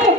3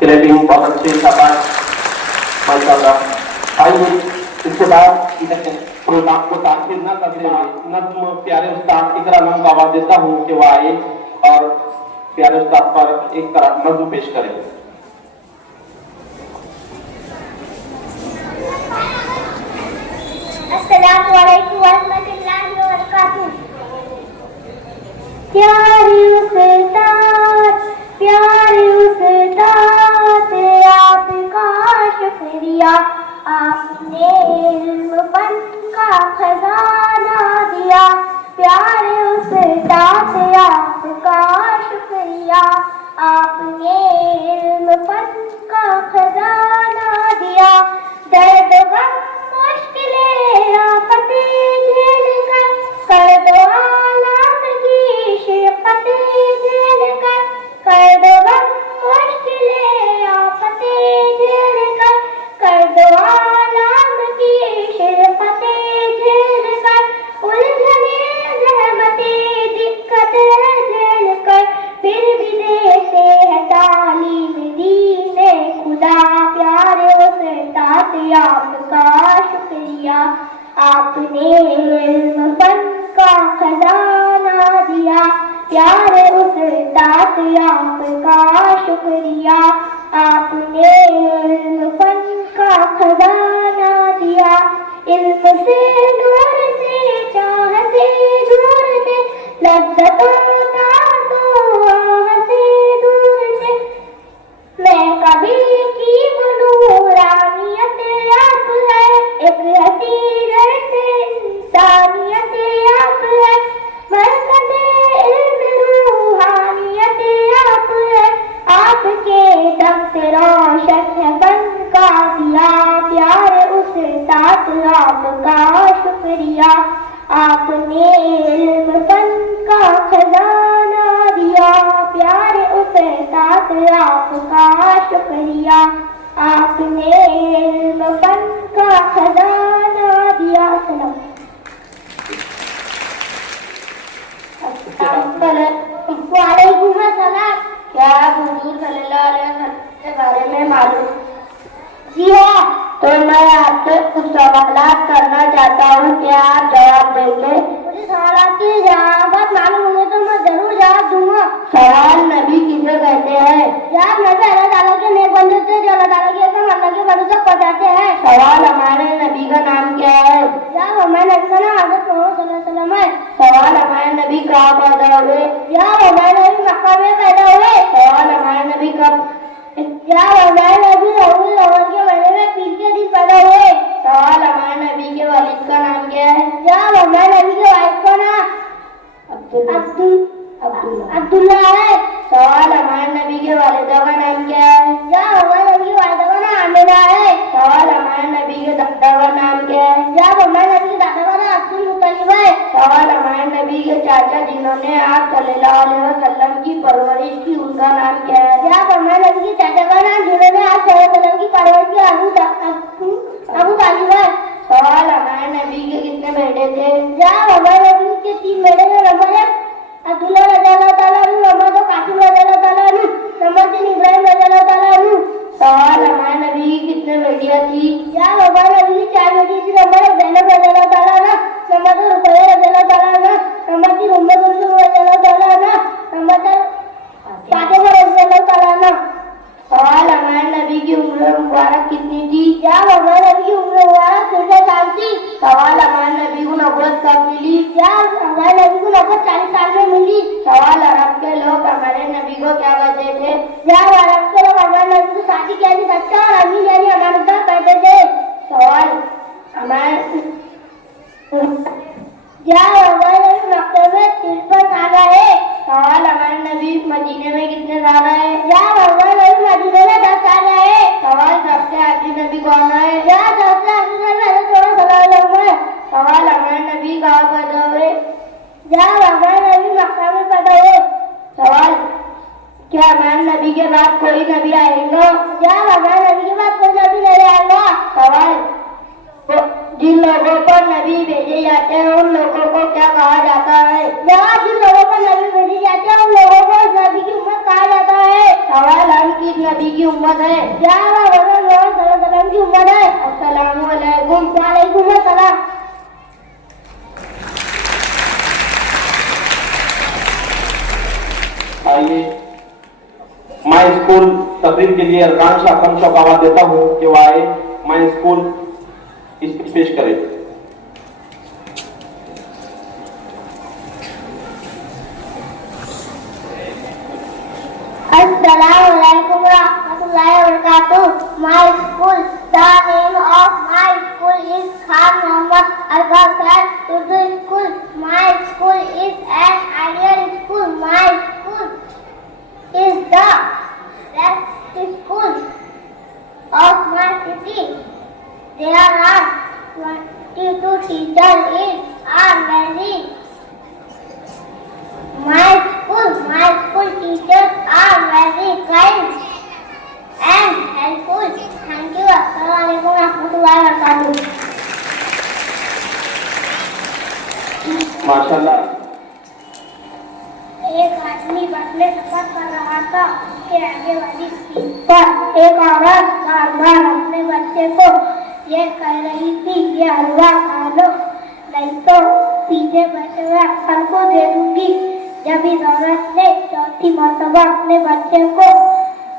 clapping बहुत अच्छे शाबाश माशाल्लाह। आइए इसके बाद प्रोग्राम को ताखिर न करते हुए नज्म प्यारे उस्ताद इकरा नाम को आवाज देता हूँ कि वह आए और प्यारे उस्ताद पर एक नज्म पेश करें। अस्सलामु अलैकुम वरहमतुल्लाहि वबरकातुहू। प्यारे उस्ताद आपका शुक्रिया, आपने इल्म फन का खजाना दिया। प्यारे उस्ताद आपका शुक्रिया, आपने इल्म फन का खजाना दिया। दर्द गम मुश्किलें आफतें झेल कर, कर दो आलाम की शिक़तें झेल कर, कर दो गम मुश्किलें आफतें झेल कर, कर दो आलाम की शिक़तें झेल कर। उलझने ज़हमतें दिक्कतें झेल कर, फिर भी देते हैं तालीम दीने खुदा। प्यारे उस्ताद आपका शुक्रिया, आपने इल्म फन का खजाना दिया। प्यारे उस्ताद आपका शुक्रिया, आपने इल्म फन का खजाना दिया। इल्म से नूर से चाह से दूर से, लज्जतों नाज़ों आह से दूर से, मैं कभी की नूरानियत आप है, एक हसीरत से इंसानियत आप है, मरकज़े इल्म रूहानियत आप है, आपके दम से रोशन है फन का दिया। प्यारे उस्ताद आपका शुक्रिया, आपने इल्म फन का खजाना दिया। प्यारे उस्ताद आपका शुक्रिया, आपने इल्म फन का खजाना दिया। वालेकुम अस्सलाम। क्या आप हुजूर सल्लल्लाहु अलैहि वसल्लम के बारे में मालूम? जी हाँ, तो मैं आपसे कुछ सवालात करना चाहता हूँ, क्या आप जवाब देंगे? मुझे सवालात की जवाब मालूम होंगे तो मैं जरूर जवाब दूंगा। सवाल नबी किसे कहते हैं? जवाब नबी अल्लाह ताला के नेक बंदे थे जो अल्लाह ताला के हुक्म अल्लाह के बंदों तक पहुंचाते हैं। सवाल हमारे नबी का नाम क्या है? जवाब हमारे नबी का नाम हज़रत मोहम्मद सल्लल्लाहु अलैहि वसल्लम है। सवाल हमारे नबी कहाँ पैदा हुए? जवाब हमारे नबी मक्का में पैदा हुए। सवाल हमारे नबी कब? जवाब हमारे नबी रबीउल अव्वल के महीने में पीर के दिन पैदा हुए। सवाल हमारे नबी के वालिद का नाम क्या है? जवाब हमारे नबी के वालिद का नाम अब्दुल्ला है। सवाल हमारे नबी के वालिदा का नाम क्या है? जवाब हमारे नबी के वालिदा का नाम आमिना है। सवाल हमारे नबी के दादा का नाम क्या है? जवाब हमारे नबी के दादा का नाम अब्दुल मुत्तलिब है। सवाल हमारे नबी के चाचा जिन्होंने आप सल्लल्लाहु अलैहि वसल्लम की परवरिश की, उनका नाम क्या है? जवाब हमारे नबी के चाचा का नाम जिन्होंने आप सल्लल्लाहु अलैहि वसल्लम की परवरिश की अबू तालिब है। सवाल हमारे नबी के कितने बेटे थे? जवाब हमारे नबी के 3 बेटे थे। नंबर 1 अब्दुल्लाह रज़ियल्लाहु ताला अन्हु, नंबर 2 कासिम रज़ियल्लाहु ताला अन्हु, नंबर 3 इब्राहिम रज़ियल्लाहु ताला अन्हु। सवाल हमारे नबी की कितने बेटियां थी? जवाब हमारे नबी की 4 बेटी थी। नंबर 1 ज़ैनब रज़ियल्लाहु ताला अन्हा, नंबर 2 रुक़ैया रज़ियल्लाहु ताला अन्हा, नंबर 3 उम्मे कुलसूम रज़ियल्लाहु ताला अन्हा, नंबर 4 फातिमा रज़ियल्लाहु ताला अन्हा। सवाल हमारे नबी की उम्र मुबारक कितनी थी? जवाब हमारे नबी की उम्र मुबारक 13 साल थी। सवाल हमारे नबी को नबूवत कब मिली? जवाब हमारे नबी को नबूवत 40 साल में मिली। सवाल अरब के लोग हमारे नबी को क्या कहते थे? जवाब अरब के लोग हमारे नबी को सादिक यानी सच्चा और अमीन यानी अमानतदार कहते थे। सवाल हमारे हमारे नबी मक्के में 53 साल रहे। सवाल हमारे नबी मदीने में कितने साल रहे? जवाब हमारे नबी मदीने में 10 साल रहे। सवाल सबसे आखिरी नबी कौन है? जवाब सबसे आखिरी नबी हज़रत मोहम्मद सल्लल्लाहु अलैहि वसल्लम है। सवाल हमारे नबी कहाँ पैदा हुए? जवाब हमारे नबी मक्का में पैदा हुए। सवाल क्या हमारे नबी के बाद कोई नबी आएगा? जवाब हमारे नबी के बाद कोई नबी नहीं आएगा। सवाल जिन लोगों पर नबी भेजे जाते हैं उन लोगों को क्या कहा जाता है? जवाब जिन लोगों पर नबी भेजे जाते हैं उन लोगों को नबी की उम्मत कहा जाता है। सवाल हम किस नबी की उम्मत है। 11 वजन सल्लल्लाहु की उम्मत है। अस्सलामु अलैकुम। वालेकुम अस्सलाम। आइए मैं स्कूल तकरीब के लिए अर्कान शाखम को आवाज देता हूँ कि वो आए मैं स्कूल स्पीच पेश करें। Assalamu alaikum wa rahmatullahi wa barakatuh. My school, the name of my school is Khan Muhammad Al-Ghazal Urdu School. My school is an ideal school. My school is the best school of my city. There are 22 teachers are very. My school teachers are very kind and helpful. Thank you. Assalamualaikum warahmatullahi wabarakatuh. माशाल्लाह। एक आदमी बस में सफर कर रहा था। उसके आगे वाली सीट पर एक औरत बार-बार अपने बच्चे को ये कह रही थी कि हलवा खा लो, नहीं तो पीछे बैठे हुए अक्सर को दे दूंगी। जब इस औरत ने चौथी मर्तबा अपने बच्चे को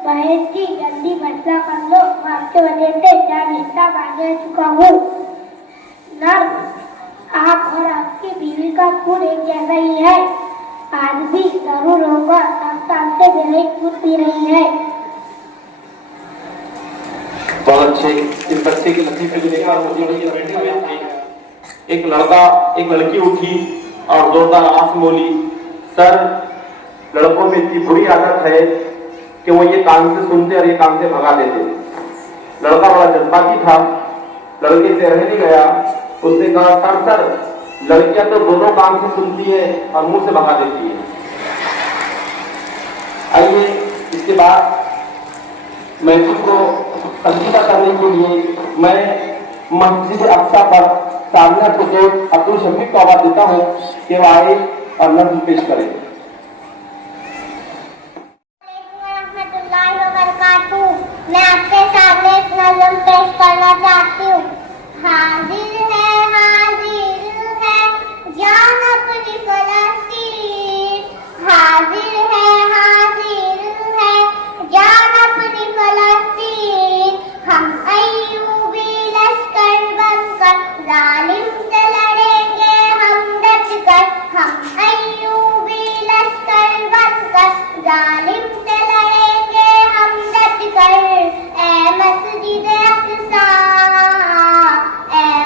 बहन जी जल्दी फैसला कर लो, मैं आपके वजह से जान हिसाब आगे चुका हूँ। नर्स, आप और आपकी बीवी का खून एक जैसा ही है। आज भी जरूर होगा। 7 साल से पहले दूध पी रही है। बहुत अच्छे। इस बच्चे की लतीफे को देखा मुझे बैठे हुए थे। एक लड़की उठी और जोरदार आवाज में बोली, सर लड़कों में इतनी बुरी आदत है कि वो ये कान से सुनते और ये कान से भगा देते। लड़का बड़ा जज्बाती था, लड़के से रह नहीं गया। उसने कहा, सर लड़कियां तो दोनों कान से सुनती है और मुंह से भगा देती है। आइए इसके बाद महफिल को संजीदा करने के लिए मैं मस्जिद अक्सा पर सामने हुजूर अब्दुल शफीक को आवाज देता हूँ कि वो आए और नज़्म पेश करें। मैं आपके सामने एक नज़्म पेश करना चाहती हूँ। हाजिर है जान अपनी फलस्तीन, हाजिर है जान अपनी फलस्तीन। हम अय्यूबी लश्कर बनकर जालिम से लड़ेंगे हम डट कर। हम अय्यूबी लश्कर बनकर जालिम से लड़ेंगे हम डट कर। ए मस्जिद अक्सा, ए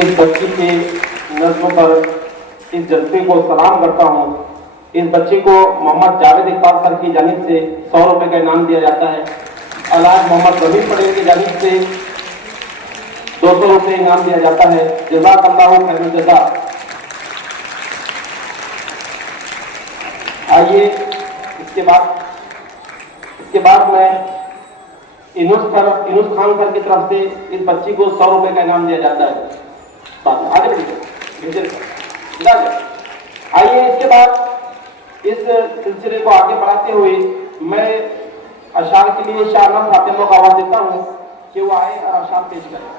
इस बच्ची के नज़्म पर इस जज्बे को सलाम करता हूँ। इस बच्चे को मोहम्मद जावेद इकबाल सर की जानिब से 100 रुपये का इनाम दिया जाता है। अलाज मोहम्मद रमीज पटेल की जानिब से 200 रुपये इनाम दिया जाता है। जज़ाकल्लाहु खैरुल जज़ा। आइए इसके बाद मैं इनुस खान सर की तरफ से इस बच्ची को 100 रुपये का इनाम दिया जाता है। आगे बढ़िए। आइए इसके बाद इस सिलसिले को आगे बढ़ाते हुए मैं अशार के लिए शाहनाम फातिमा को आवाज देता हूँ कि वो आए और अशार पेश करें।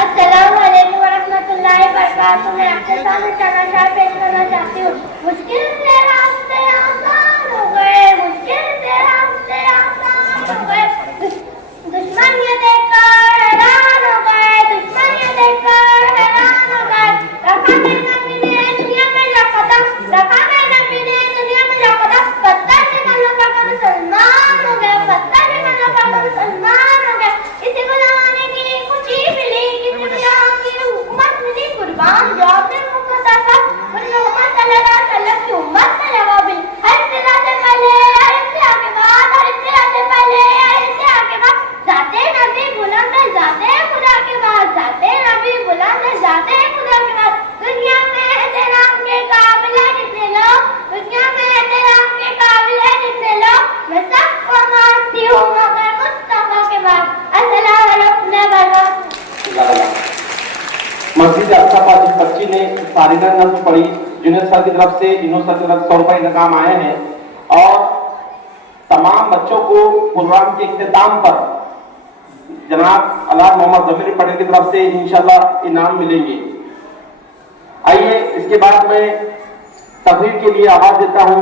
अस्सलामु अलैकुम वरहमतुल्लाहि वबरकातुहू। मैं आपके सामने अशार पेश करना चाहती हूँ। मुश्किल से रास्ते आसान हो गए, मुश्किल से रास्ते आसान हो गए, दुश्मन ये देखकर हैरान हो गए, दुश्मन ये देखकर हैरान हो गए। रखा मेरे नबी ने दुनिया में लकदम, रखा मेरे नबी ने दुनिया में लकदम, पत्थर से कलम पकड़ मुसलमान हो गए, पत्थर से कलम पकड़ मुसलमान हो गए। इसे बुलाने की खुशी मिली, किसी की हुकूमत मिली, कुर्बान जो आपने मुकद्दा था मोहम्मद सल्लल्लाहु अलैहि वसल्लम की उम्मत में लगा भी। हर इब्तिदा से पहले, हर इब्तिदा के बाद, हर इब्तिदा से पहले, हर इब्तिदा के बाद, जाते नबी बुलंद है, जाते खुदा के बाद, जाते नबी बुलंद है, जाते खुदा के बाद। दुनिया में एहतराम के काबिल है जितने लोग, दुनिया में एहतराम के काबिल है जितने लोग, मैं सबको मानती हूँ मगर मुस्तफा के बाद। अस्सलाम वालेकुम वरहमतुल्लाह। मस्जिद अक्सा जिस बच्ची ने सारिदा नज़्म पढ़ी, जुनैद सर की तरफ से, इनू सर की तरफ 100 रुपये इनाम आए हैं और तमाम बच्चों को प्रोग्राम के इख्तिताम पर जनाब अलाज मोहम्मद जमीर पटेल की तरफ से इंशाल्लाह इनाम मिलेंगे। आइए इसके बाद मैं तकरीर के लिए आवाज देता हूँ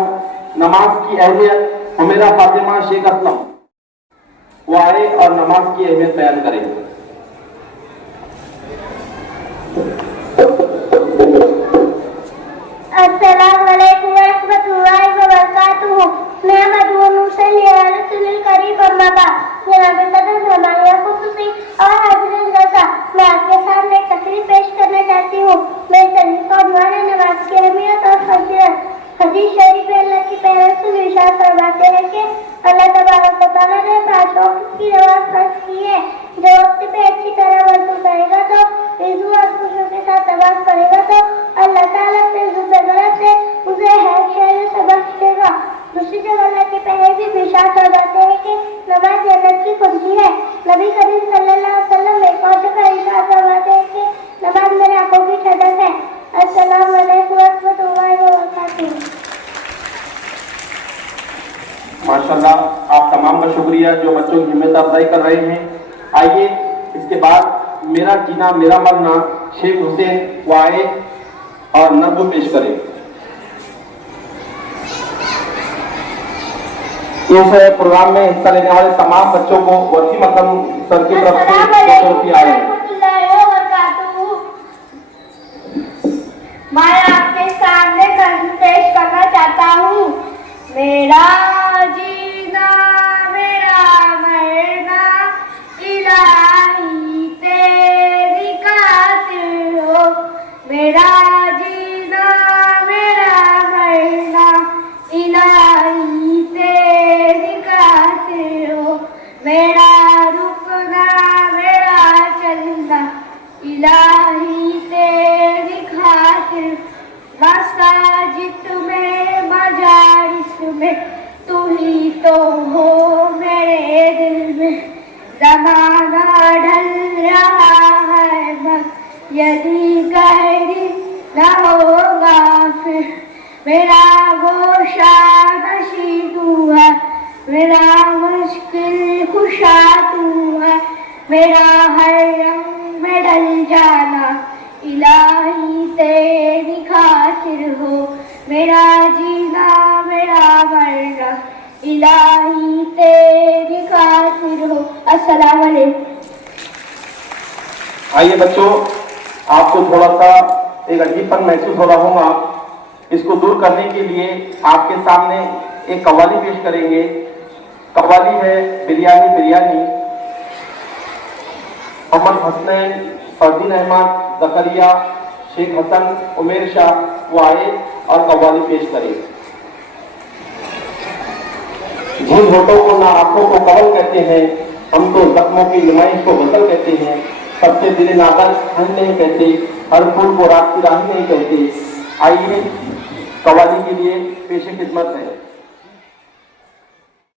नमाज की अहमियत हुमैरा फातिमा शेख असलम, वो आए और नमाज की अहमियत बयान करें। अस्सलामु अलैकुम वरहमतुल्लाहि वबरकातुहू। मैं मदऊन हुसैन रसूलुल करीम अम्मा बाद। जनाब सदर मेहमानिया खुसूसी और हाज़िरीन रज़ा, मैं आपके सामने एक तकरीर पेश करना चाहती हूँ। मैं तकरीर का उन्वान है नमाज की अहमियत और फजीलत। हदीस शरीफ में अल्लाह की प्यारे रसूल इरशाद फरमाते हैं कि अल्लाह तबारक व तआला ने 5 वक्त की नमाज फर्ज की है। जो वक्त पे अच्छी तरह वज़ू करेगा तो वज़ू और खुशू के साथ नमाज पढ़ेगा तो अल्लाह ताला से ज़ुबरत से उसे हर शर से बख्श देगा। दूसरी जगह अल्लाह के प्यारे भी इरशाद फरमाते हैं कि नमाज जन्नत की कुंजी है। नबी करीम सल्लल्लाहु अलैहि वसल्लम एक और जगह इरशाद फरमाते हैं कि नमाज मेरी आंखों की ठंडक है। अस्सलामु अलैकुम वरहमतुल्लाहि वबरकातुहू। माशाल्लाह, आप तमाम का शुक्रिया जो बच्चों की हिम्मत अफजाई कर रहे हैं। आइए इसके बाद मेरा जीना मेरा मरना शेख हुसैन वो आए और नज़्म पेश करें। इस प्रोग्राम में हिस्सा लेने वाले तमाम बच्चों को वसीम अकरम सर की तरफ से 200 रुपये आए हैं। मैं आपके सामने नज़्म पेश करना चाहता हूँ। मेरा जीना मेरा मरना इलाही तेरी खातिर हो। मेरा जीना मेरा मरना इलाही तेरी खातिर हो। मेरा रुकना मेरा चलना इलाही तेरी खातिर। मसाजिद में मजारिस में तू ही तो हो मेरे दिल में। ज़माना ढल रहा है बस यदि गहरी न होगा फिर। मेरा गोशा नशी तू है, मेरा मुश्किल खुशा तू है। मेरा हर रंग में ढल जाना इलाही तेरी खातिर हो। मेरा जीना मेरा मरना इलाही तेरी खातिर हो। अस्सलाम वालेकुम। आइए बच्चों, आपको थोड़ा सा एक अजीबपन महसूस हो रहा होगा। इसको दूर करने के लिए आपके सामने एक कव्वाली पेश करेंगे। कव्वाली है बिरयानी बिरयानी। मोहम्मद हसनैन फरदीन अहमद, जकरिया, शेख हसन, उमेर शाह वो आए और कव्वाली पेश करें। जिन होठों को ना आंखों को कवल कहते हैं, हम तो जख्मों की नुमाइश को गजल कहते हैं। सबसे दिल नादर हम नहीं कहते, हर फूल को रात की राही नहीं कहते। आइए कव्वाली के लिए पेश खिदमत है।